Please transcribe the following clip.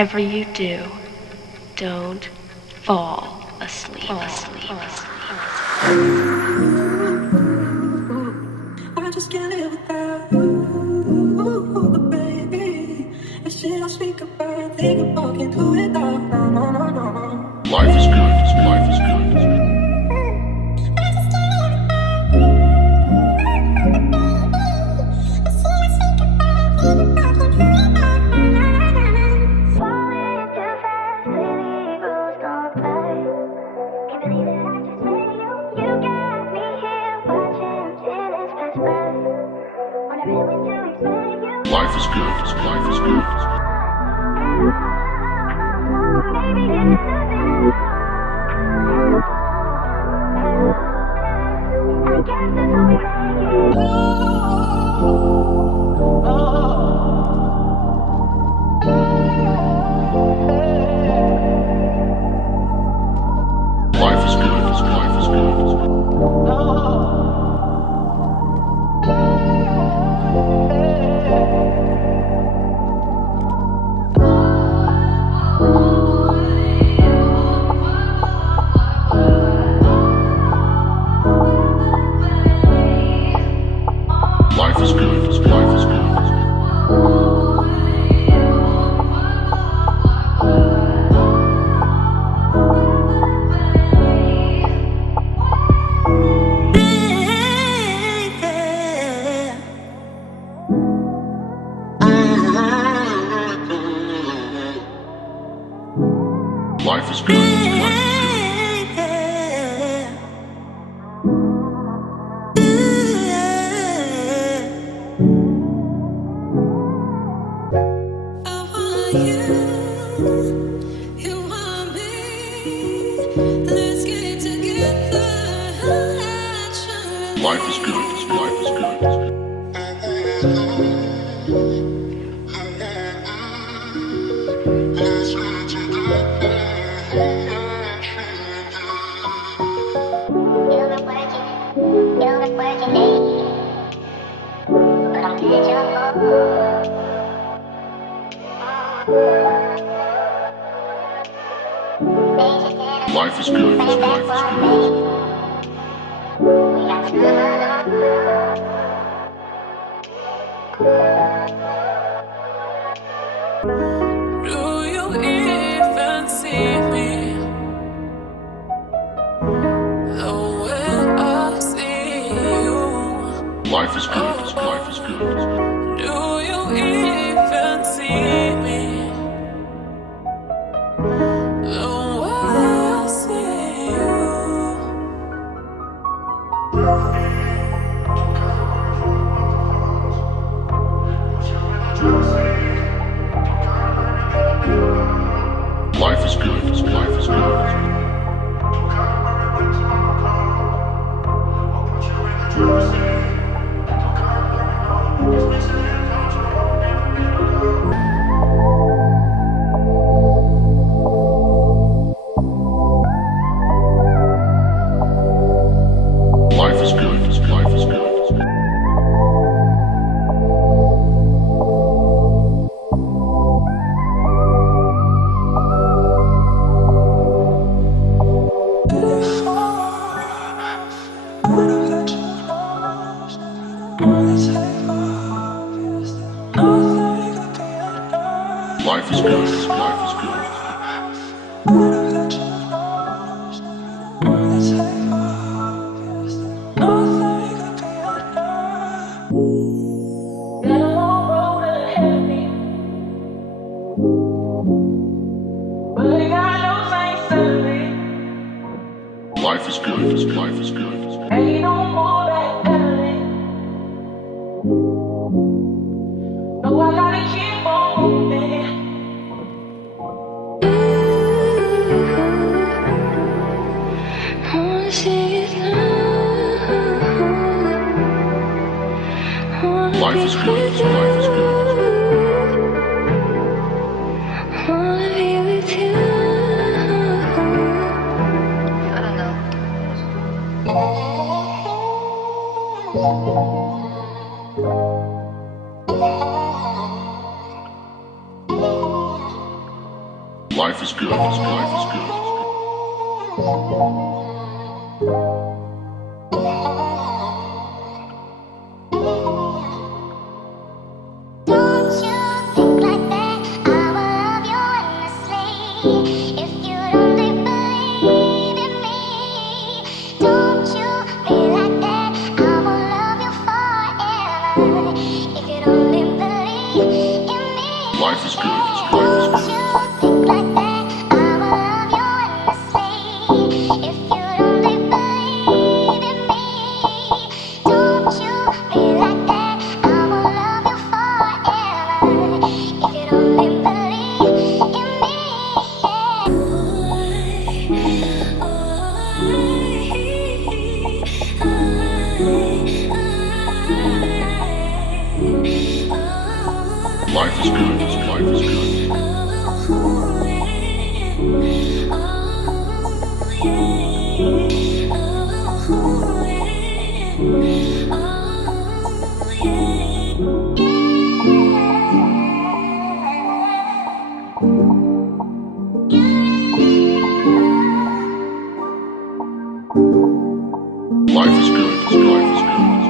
Whatever you do, don't fall asleep. I just can't live without you, baby. The shit I speak about, think about, can't do it all. No. Life is good. Life is good. Life is good. Life is good. Life is good. Life is good. Life is good. Life is good. Life is good. Life is good. Life is good. Life is good. Life is good. Do you even see me the way I see you? Life is good. Life is good. Do you even see me the way I see you? Life is good. Life is good. Life is good. Life is good. Life is good. Life is good. Life is good. Life is good. Ain't no more that early. No, I gotta keep on moving. Life is good. Life is good. Life is good. Life is good. Don't you think like that? I will love you endlessly. If you only believe in me. Don't you be like that? I will love you forever. If you only believe in me. Life is good. Don't you think like that? I will love you endlessly. If you only believe in me. Don't you be like that? I will love you forever. If you only believe in me. Life is good. Life is good. Life is good. Life is good.